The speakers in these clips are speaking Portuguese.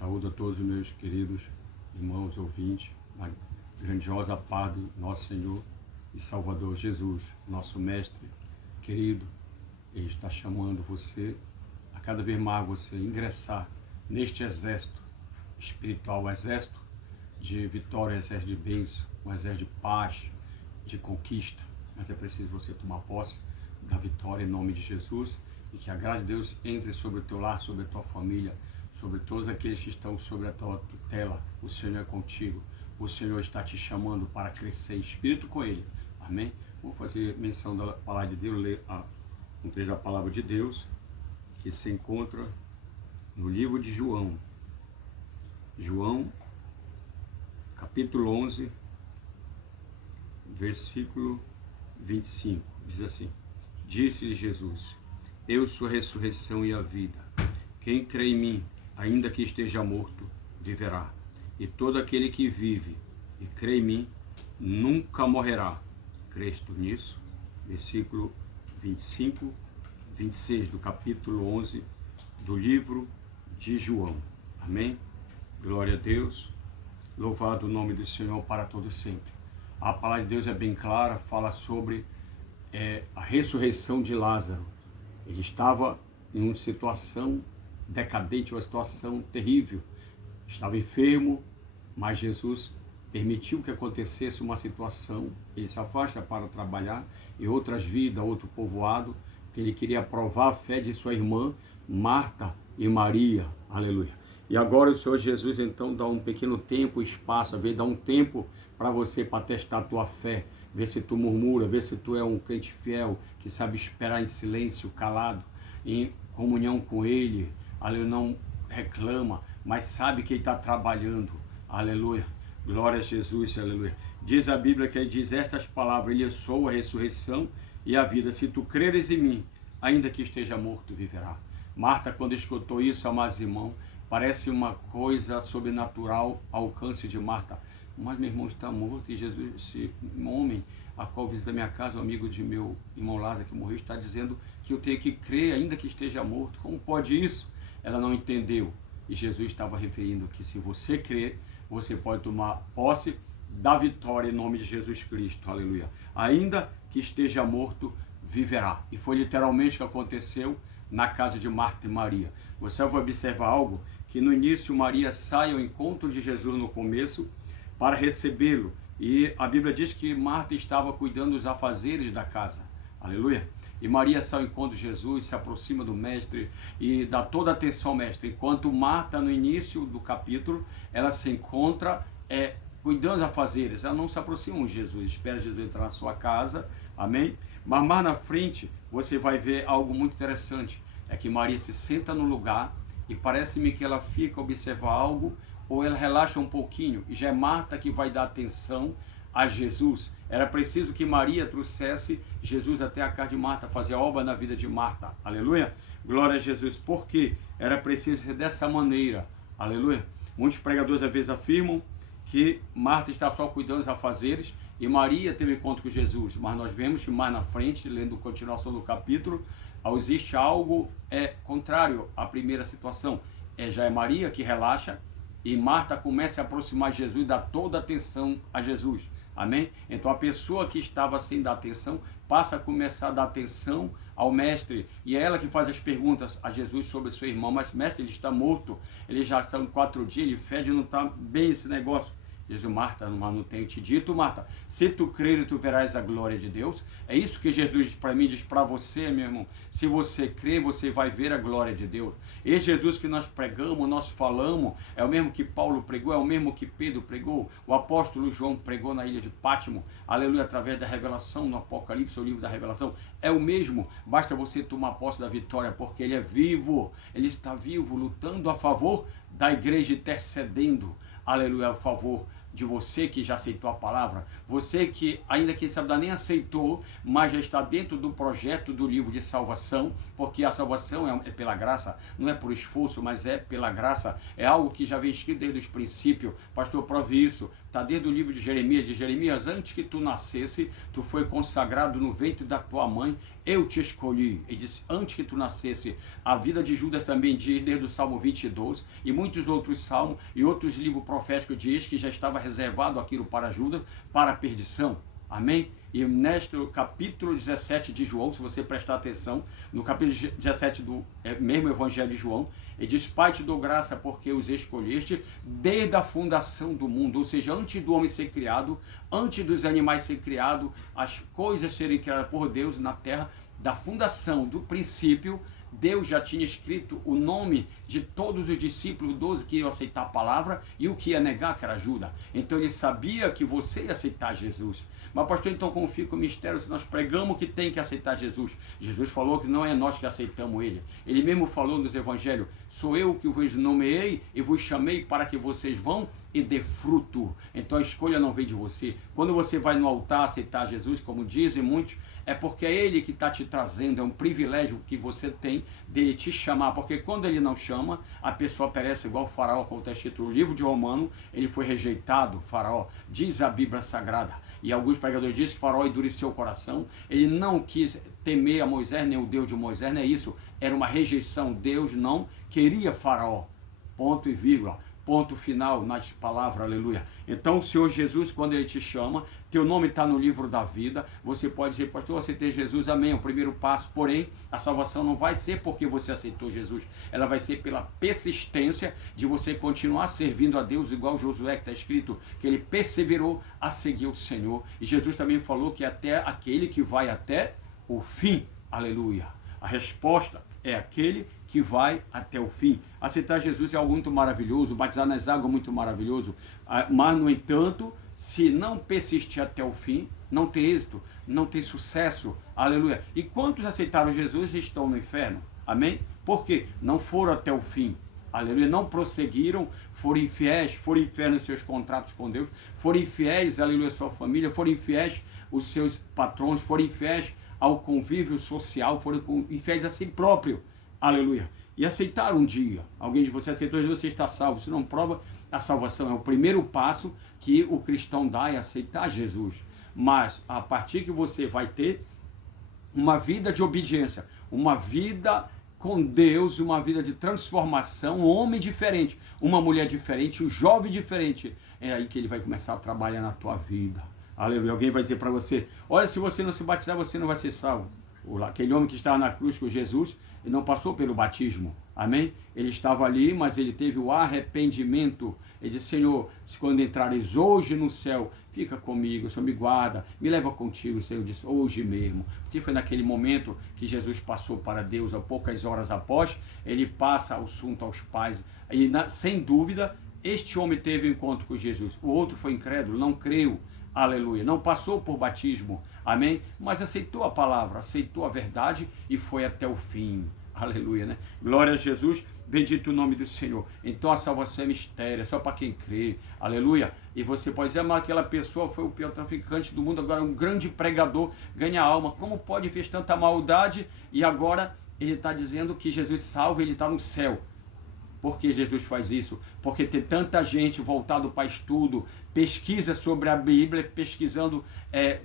Saúdo a todos os meus queridos irmãos ouvintes, na grandiosa paz do nosso Senhor e Salvador Jesus, nosso Mestre querido. Ele está chamando você a cada vez mais você ingressar neste exército espiritual, um exército de vitória, um exército de bênção, um exército de paz, de conquista. Mas é preciso você tomar posse da vitória em nome de Jesus e que a graça de Deus entre sobre o teu lar, sobre a tua família, sobre todos aqueles que estão sobre a tua tutela. O Senhor é contigo. O Senhor está te chamando para crescer em espírito com Ele. Amém? Vou fazer menção da palavra de Deus, ler um trecho da palavra de Deus, que se encontra no livro de João. João, capítulo 11, versículo 25. Diz assim: Disse-lhe Jesus: Eu sou a ressurreição e a vida. Quem crê em mim, ainda que esteja morto, viverá. E todo aquele que vive e crê em mim, nunca morrerá. Crês tu nisso? Versículo 25, 26 do capítulo 11 do livro de João. Amém? Glória a Deus. Louvado o nome do Senhor para todo sempre. A palavra de Deus é bem clara, fala sobre a ressurreição de Lázaro. Ele estava em uma situação decadente, uma situação terrível. Estava enfermo, mas Jesus permitiu que acontecesse uma situação. Ele se afasta para trabalhar em outras vidas, outro povoado, porque ele queria provar a fé de sua irmã, Marta e Maria. Aleluia. E agora o Senhor Jesus então dá um pequeno tempo, espaço, às vezes dá um tempo para você, para testar a tua fé, ver se tu murmura, ver se tu é um crente fiel, que sabe esperar em silêncio, calado, em comunhão com Ele. Aleluia, não reclama, mas sabe que Ele está trabalhando. Aleluia, glória a Jesus, aleluia. Diz a Bíblia que Ele diz estas palavras: Ele sou a ressurreição e a vida. Se tu creres em mim, ainda que esteja morto, viverá. Marta, quando escutou isso, amados irmãos, parece uma coisa sobrenatural ao alcance de Marta. Mas meu irmão está morto e Jesus, esse homem a qual visita minha casa, o amigo de meu irmão Lázaro que morreu, está dizendo que eu tenho que crer ainda que esteja morto. Como pode isso? Ela não entendeu. E Jesus estava referindo que se você crer, você pode tomar posse da vitória em nome de Jesus Cristo. Aleluia. Ainda que esteja morto, viverá. E foi literalmente o que aconteceu na casa de Marta e Maria. Você vai observar algo, que no início Maria sai ao encontro de Jesus no começo para recebê-lo. E a Bíblia diz que Marta estava cuidando dos afazeres da casa. Aleluia. E Maria sai ao encontro de Jesus, se aproxima do mestre e dá toda a atenção ao mestre. Enquanto Marta, no início do capítulo, ela se encontra cuidando dos afazeres. Ela não se aproxima de Jesus, espera Jesus entrar na sua casa. Amém? Mas mais na frente, você vai ver algo muito interessante. É que Maria se senta no lugar e parece-me que ela fica a observar algo, ou ela relaxa um pouquinho, e já é Marta que vai dar atenção a Jesus. Era preciso que Maria trouxesse Jesus até a casa de Marta, fazer a obra na vida de Marta. Aleluia. Glória a Jesus. Por quê? Era preciso ser dessa maneira. Aleluia. Muitos pregadores às vezes afirmam que Marta está só cuidando dos afazeres e Maria teve encontro com Jesus. Mas nós vemos que mais na frente, lendo a continuação do capítulo, existe algo contrário à primeira situação. Já é Maria que relaxa e Marta começa a aproximar de Jesus e dá toda a atenção a Jesus. Amém? Então a pessoa que estava sem dar atenção passa a começar a dar atenção ao mestre. E é ela que faz as perguntas a Jesus sobre seu irmão. Mas mestre, ele está morto, ele já está em 4 dias, ele fede, não está bem esse negócio. Jesus: Marta, mas não tenho te dito, Marta, se tu crer, tu verás a glória de Deus. É isso que Jesus diz para mim, diz para você, meu irmão. Se você crer, você vai ver a glória de Deus. Esse Jesus que nós pregamos, nós falamos, é o mesmo que Paulo pregou, é o mesmo que Pedro pregou, o apóstolo João pregou na ilha de Pátimo, aleluia, através da revelação, no Apocalipse, o livro da revelação. É o mesmo, basta você tomar posse da vitória, porque ele é vivo, ele está vivo, lutando a favor da igreja, intercedendo, aleluia, a favor de você que já aceitou a palavra, você que ainda quem sabe nem aceitou, mas já está dentro do projeto do livro de salvação, porque a salvação é pela graça, não é por esforço, mas é pela graça, é algo que já vem escrito desde os princípios. Pastor, prove isso, está desde o livro de Jeremias, antes que tu nascesse, tu foi consagrado no ventre da tua mãe, eu te escolhi. Ele disse, antes que tu nascesse. A vida de Judas também diz, desde o Salmo 22, e muitos outros salmos, e outros livros proféticos diz que já estava reservado aquilo para Judas, para a perdição. Amém? E neste capítulo 17 de João, se você prestar atenção, no capítulo 17 do mesmo Evangelho de João, ele diz, Pai, te dou graça porque os escolheste desde a fundação do mundo, ou seja, antes do homem ser criado, antes dos animais serem criados, as coisas serem criadas por Deus na terra, da fundação, do princípio, Deus já tinha escrito o nome de todos os discípulos, 12 que iam aceitar a palavra e o que ia negar, que era Judas. Então ele sabia que você ia aceitar Jesus. Mas pastor, então como fica o mistério se nós pregamos que tem que aceitar Jesus? Jesus falou que não é nós que aceitamos ele. Ele mesmo falou nos evangelhos, sou eu que vos nomeei e vos chamei para que vocês vão e dê fruto. Então a escolha não vem de você. Quando você vai no altar aceitar Jesus, como dizem muitos, é porque é ele que está te trazendo, é um privilégio que você tem dele te chamar, porque quando ele não chama, a pessoa perece igual o faraó, como está escrito no livro de Romano, ele foi rejeitado, o faraó, diz a Bíblia Sagrada, e alguns pregadores dizem que o faraó endureceu o coração, ele não quis temer a Moisés, nem o Deus de Moisés, não é isso, era uma rejeição, Deus não queria faraó, ponto e vírgula. Ponto final nas palavras, aleluia. Então o Senhor Jesus, quando ele te chama, teu nome está no livro da vida, você pode dizer, pastor, eu aceitei Jesus, amém, é o primeiro passo, porém, a salvação não vai ser porque você aceitou Jesus, ela vai ser pela persistência de você continuar servindo a Deus, igual Josué, que está escrito, que ele perseverou a seguir o Senhor, e Jesus também falou que até aquele que vai até o fim, aleluia. A resposta é aquele que vai até o fim. Aceitar Jesus é algo muito maravilhoso, batizar nas águas é muito maravilhoso, mas, no entanto, se não persistir até o fim, não tem êxito, não tem sucesso, aleluia. E quantos aceitaram Jesus estão no inferno? Amém? Por quê? Não foram até o fim, aleluia, não prosseguiram, foram infiéis nos seus contratos com Deus, foram infiéis, aleluia, à sua família, foram infiéis os seus patrões, foram infiéis ao convívio social, foram infiéis a si próprio, aleluia. E aceitar um dia, alguém de você aceitou Jesus, você está salvo, você não prova a salvação, é o primeiro passo que o cristão dá, é aceitar Jesus. Mas a partir que você vai ter uma vida de obediência, uma vida com Deus, uma vida de transformação, um homem diferente, uma mulher diferente, um jovem diferente, é aí que ele vai começar a trabalhar na tua vida. Aleluia. Alguém vai dizer para você, olha, se você não se batizar, você não vai ser salvo. Aquele homem que estava na cruz com Jesus, ele não passou pelo batismo, amém? Ele estava ali, mas ele teve o arrependimento. Ele disse, Senhor, se quando entrares hoje no céu, fica comigo, Senhor, me guarda, me leva contigo. O Senhor disse, hoje mesmo. Porque foi naquele momento que Jesus passou para Deus, há poucas horas após, ele passa o assunto aos pais. E sem dúvida, este homem teve um encontro com Jesus. O outro foi incrédulo, não creu. Aleluia, não passou por batismo, amém? Mas aceitou a palavra, aceitou a verdade e foi até o fim, aleluia, né? Glória a Jesus, bendito o nome do Senhor. Então a salvação é mistério, é só para quem crê, aleluia. E você pode dizer, mas aquela pessoa foi o pior traficante do mundo, agora é um grande pregador, ganha alma. Como pode fez tanta maldade e agora ele está dizendo que Jesus salva, ele está no céu? Por que Jesus faz isso? Porque tem tanta gente voltado para estudo, pesquisa sobre a Bíblia, pesquisando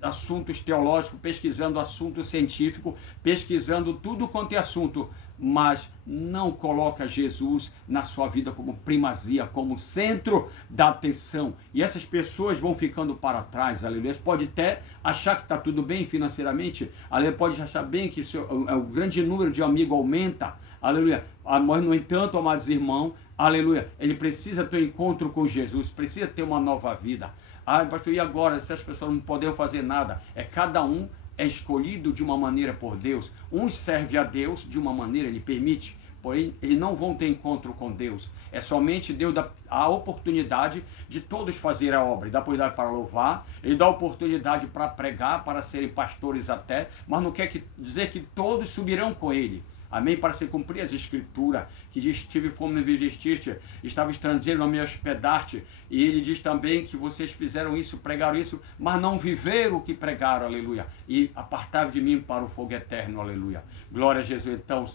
assuntos teológicos, pesquisando assunto científico, pesquisando tudo quanto é assunto, mas não coloca Jesus na sua vida como primazia, como centro da atenção. E essas pessoas vão ficando para trás, aleluia. Pode até achar que está tudo bem financeiramente, aleluia. Pode achar bem que o grande número de amigos aumenta, aleluia. Mas, no entanto, amados irmãos, aleluia, ele precisa ter um encontro com Jesus, precisa ter uma nova vida. Ah, pastor, e agora? Se as pessoas não podem fazer nada, cada um é escolhido de uma maneira por Deus. Uns servem a Deus de uma maneira, ele permite, porém, eles não vão ter encontro com Deus. É somente Deus dá a oportunidade de todos fazer a obra. Ele dá a oportunidade para louvar, ele dá a oportunidade para pregar, para serem pastores até, mas não quer dizer que todos subirão com ele. Amém? Para se cumprir as escrituras, que diz, tive fome, não me vestiste, estava estrangeiro, não me hospedaste. E ele diz também que vocês fizeram isso, pregaram isso, mas não viveram o que pregaram, aleluia. E apartaram de mim para o fogo eterno, aleluia. Glória a Jesus. Então,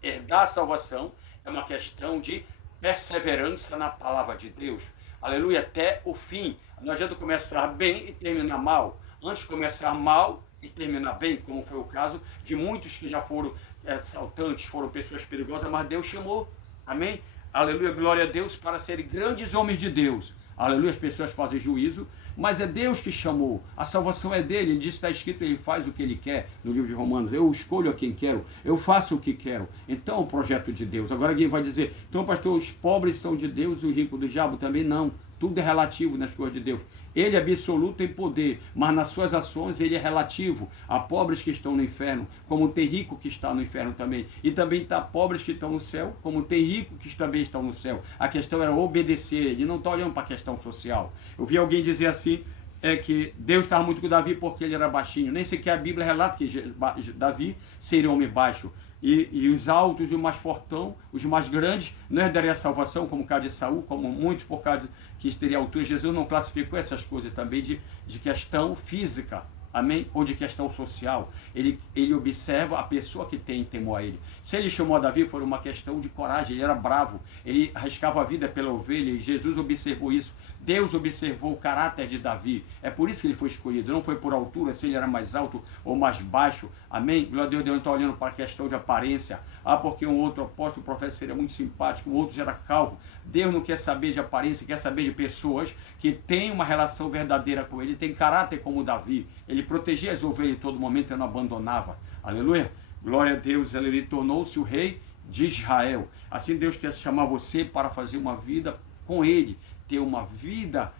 herdar a salvação é uma questão de perseverança na palavra de Deus. aleluia, até o fim. Não adianta começar bem e terminar mal. Antes de começar mal e terminar bem, como foi o caso de muitos que já foram assaltantes, foram pessoas perigosas, mas Deus chamou, amém? Aleluia, glória a Deus, para serem grandes homens de Deus. Aleluia, as pessoas fazem juízo, mas é Deus que chamou, a salvação é dele, ele diz, está escrito, ele faz o que ele quer, no livro de Romanos, eu escolho a quem quero, eu faço o que quero, então o projeto de Deus. Agora alguém vai dizer, então pastor, os pobres são de Deus, o rico do diabo também não, tudo é relativo nas coisas de Deus. Ele é absoluto em poder, mas nas suas ações ele é relativo. Há pobres que estão no inferno, como tem rico que está no inferno também. E também está pobres que estão no céu, como tem rico que também estão no céu. A questão era obedecer, ele não está olhando para a questão social. Eu vi alguém dizer assim, que Deus estava muito com Davi porque ele era baixinho. Nem sequer a Bíblia relata que Davi seria homem baixo. E os altos e os mais fortão, os mais grandes, não herdariam a salvação, como o caso de Saul, como muitos por causa que teria altura. Jesus não classificou essas coisas também de questão física, amém? Ou de questão social. Ele observa a pessoa que tem temor a ele. Se ele chamou a Davi, foi uma questão de coragem, ele era bravo, ele arriscava a vida pela ovelha, e Jesus observou isso. Deus observou o caráter de Davi, é por isso que ele foi escolhido, não foi por altura, se ele era mais alto ou mais baixo, amém? Glória a Deus, Deus não está olhando para a questão de aparência, porque um outro apóstolo, profeta seria muito simpático, o outro já era calvo. Deus não quer saber de aparência, quer saber de pessoas que têm uma relação verdadeira com ele, tem caráter como Davi, ele protegia as ovelhas em todo momento e não abandonava, aleluia? Glória a Deus, ele tornou-se o rei de Israel. Assim Deus quer chamar você para fazer uma vida com ele, ter uma vida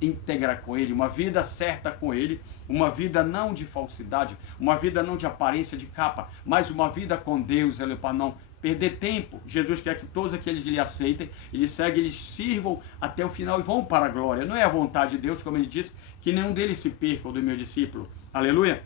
íntegra com ele, uma vida certa com ele, uma vida não de falsidade, uma vida não de aparência de capa, mas uma vida com Deus, para não perder tempo. Jesus quer que todos aqueles que lhe aceitem, ele segue, eles sirvam até o final e vão para a glória. Não é a vontade de Deus, como ele disse, que nenhum deles se perca, do meu discípulo. Aleluia?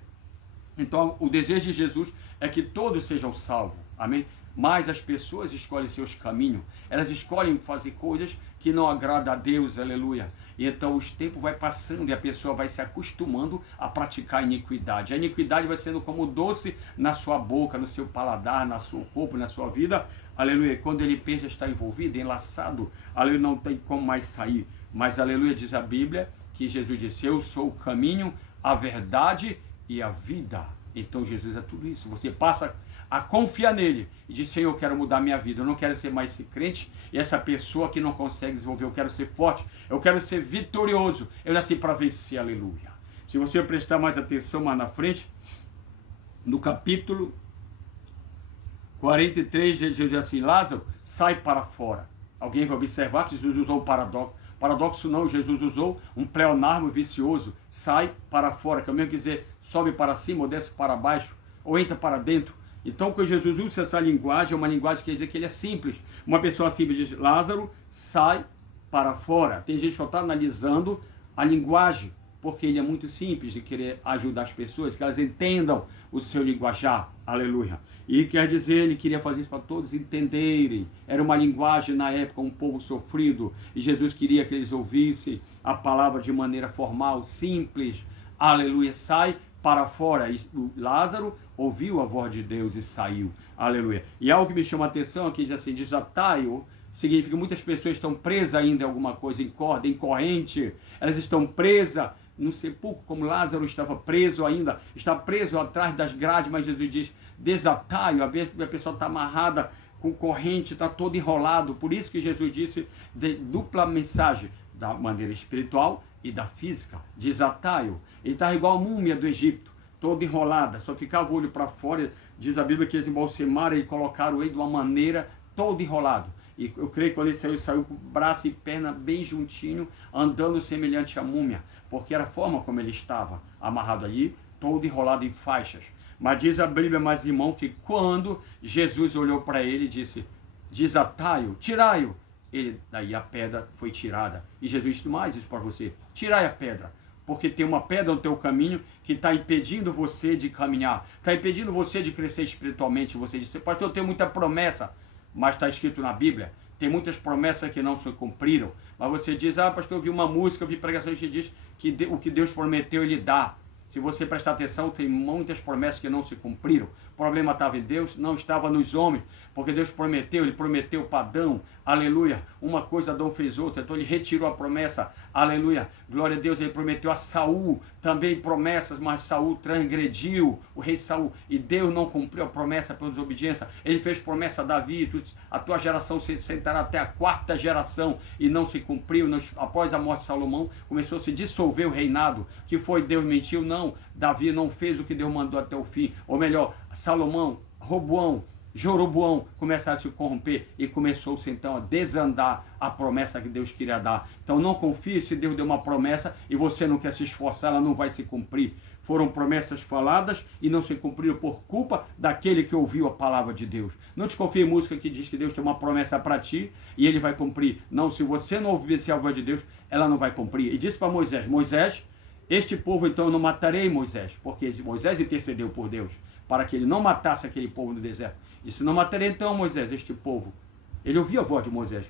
Então, o desejo de Jesus é que todos sejam salvos. Amém? Mas as pessoas escolhem seus caminhos. Elas escolhem fazer coisas que não agradam a Deus. Aleluia. E então, os tempos vai passando e a pessoa vai se acostumando a praticar a iniquidade. A iniquidade vai sendo como doce na sua boca, no seu paladar, no seu corpo, na sua vida. Aleluia. Quando ele pensa estar envolvido, enlaçado, aleluia, não tem como mais sair. Mas, aleluia, diz a Bíblia que Jesus disse, eu sou o caminho, a verdade e a vida. Então Jesus é tudo isso. Você passa a confiar nele e diz, Senhor, eu quero mudar minha vida, eu não quero ser mais esse crente e essa pessoa que não consegue desenvolver, eu quero ser forte, eu quero ser vitorioso, eu nasci para vencer, aleluia. Se você prestar mais atenção mais na frente, no capítulo 43, Jesus diz assim, Lázaro, sai para fora. Alguém vai observar que Jesus usou o paradoxo. Paradoxo não, Jesus usou um pleonasmo vicioso, sai para fora, que é o mesmo que dizer, sobe para cima ou desce para baixo, ou entra para dentro. Então, quando Jesus usa essa linguagem, é uma linguagem que quer dizer que ele é simples. Uma pessoa simples diz, Lázaro, sai para fora. Tem gente que só está analisando a linguagem, porque ele é muito simples de querer ajudar as pessoas, que elas entendam o seu linguajar, aleluia. E quer dizer, ele queria fazer isso para todos entenderem. Era uma linguagem na época, um povo sofrido, e Jesus queria que eles ouvissem a palavra de maneira formal, simples, aleluia, sai para fora. E Lázaro ouviu a voz de Deus e saiu, aleluia. E algo que me chama a atenção aqui, diz assim, desataio, significa que muitas pessoas estão presas ainda em alguma coisa, em corda, em corrente, elas estão presas no sepulcro, como Lázaro estava preso ainda, está preso atrás das grades, mas Jesus diz, desataio, a pessoa está amarrada com corrente, está todo enrolado, por isso que Jesus disse de dupla mensagem, da maneira espiritual e da física, desataio, ele está igual a múmia do Egito, toda enrolada, só ficava o olho para fora, diz a Bíblia que eles embalsemaram e colocaram ele de uma maneira todo enrolado. E eu creio que quando ele saiu com braço e perna bem juntinho, andando semelhante à múmia, porque era a forma como ele estava, amarrado ali, todo enrolado em faixas. Mas diz a Bíblia, mais irmão, que quando Jesus olhou para ele e disse, desatai-o, tirai-o, daí a pedra foi tirada. E Jesus disse mais isso para você, tirai a pedra, porque tem uma pedra no teu caminho que está impedindo você de caminhar, está impedindo você de crescer espiritualmente. Você disse, pastor, eu tenho muita promessa, mas está escrito na Bíblia, tem muitas promessas que não se cumpriram, mas você diz, pastor, eu vi uma música, eu vi pregações que diz que o que Deus prometeu, Ele dá. Se você prestar atenção, tem muitas promessas que não se cumpriram. O problema estava em Deus, não estava nos homens, porque Deus prometeu, Ele prometeu para Adão, aleluia, uma coisa Adão fez outra, então ele retirou a promessa, aleluia, glória a Deus, ele prometeu a Saul também promessas, mas Saul transgrediu, o rei Saul, e Deus não cumpriu a promessa por desobediência. Ele fez promessa a Davi, a tua geração se sentará até a 4ª geração, e não se cumpriu. Após a morte de Salomão, começou a se dissolver o reinado, que foi Deus mentiu? Não, Davi não fez o que Deus mandou até o fim, ou melhor, Salomão, Roboão, Jeroboão começaram a se corromper e começou-se então a desandar a promessa que Deus queria dar. Então não confie se Deus deu uma promessa e você não quer se esforçar, ela não vai se cumprir. Foram promessas faladas e não se cumpriram por culpa daquele que ouviu a palavra de Deus. Não te confie em música que diz que Deus tem uma promessa para ti e ele vai cumprir. Não, se você não obedecer a voz de Deus, ela não vai cumprir. E disse para Moisés, Moisés, este povo então eu não matarei, Moisés, porque Moisés intercedeu por Deus para que ele não matasse aquele povo no deserto. Disse, não matarei então, Moisés, este povo. Ele ouvia a voz de Moisés.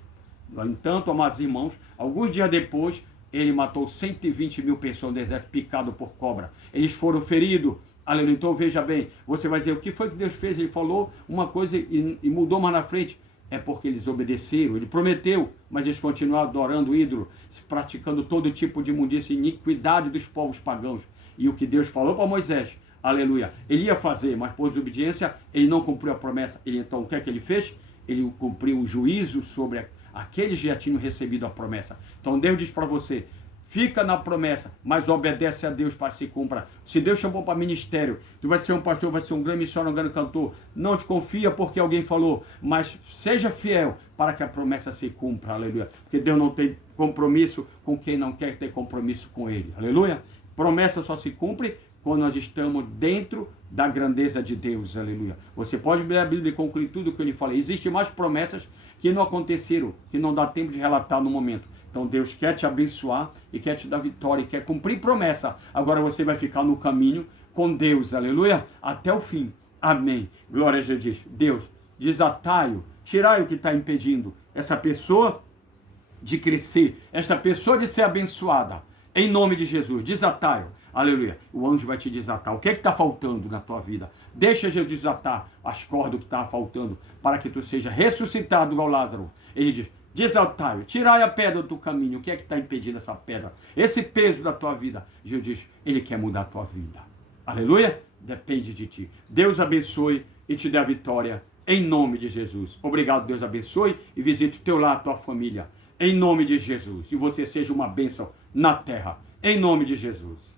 No entanto, amados irmãos, alguns dias depois, ele matou 120 mil pessoas no deserto, picado por cobra. Eles foram feridos. Aleluia. Então veja bem, você vai dizer, o que foi que Deus fez? Ele falou uma coisa e mudou mais na frente. É porque eles obedeceram, ele prometeu, mas eles continuaram adorando o ídolo, praticando todo tipo de imundícia e iniquidade dos povos pagãos. E o que Deus falou para Moisés, aleluia, ele ia fazer, mas por desobediência, ele não cumpriu a promessa. Ele então, o que é que ele fez? Ele cumpriu o juízo sobre aqueles que já tinham recebido a promessa. Então Deus diz para você, fica na promessa, mas obedece a Deus para que se cumpra. Se Deus chamou para ministério, tu vai ser um pastor, vai ser um grande missionário, um grande cantor, não te confia porque alguém falou, mas seja fiel para que a promessa se cumpra, aleluia. Porque Deus não tem compromisso com quem não quer ter compromisso com ele, aleluia. Promessa só se cumpre quando nós estamos dentro da grandeza de Deus, aleluia. Você pode ler a Bíblia e concluir tudo o que eu lhe falei. Existem mais promessas que não aconteceram, que não dá tempo de relatar no momento. Então Deus quer te abençoar e quer te dar vitória e quer cumprir promessa. Agora você vai ficar no caminho com Deus, aleluia, até o fim. Amém. Glória a Jesus. Deus, desatai-o, tirai o que está impedindo essa pessoa de crescer, esta pessoa de ser abençoada. Em nome de Jesus, desatai-o. Aleluia. O anjo vai te desatar. O que é que está faltando na tua vida? Deixa Jesus desatar as cordas que está faltando para que tu seja ressuscitado igual Lázaro. Ele diz, desatai-o, tirai a pedra do caminho. O que é que está impedindo essa pedra? Esse peso da tua vida. Jesus diz, ele quer mudar a tua vida. Aleluia. Depende de ti. Deus abençoe e te dê a vitória. Em nome de Jesus. Obrigado, Deus abençoe e visite o teu lar, a tua família. Em nome de Jesus. E você seja uma bênção na terra. Em nome de Jesus.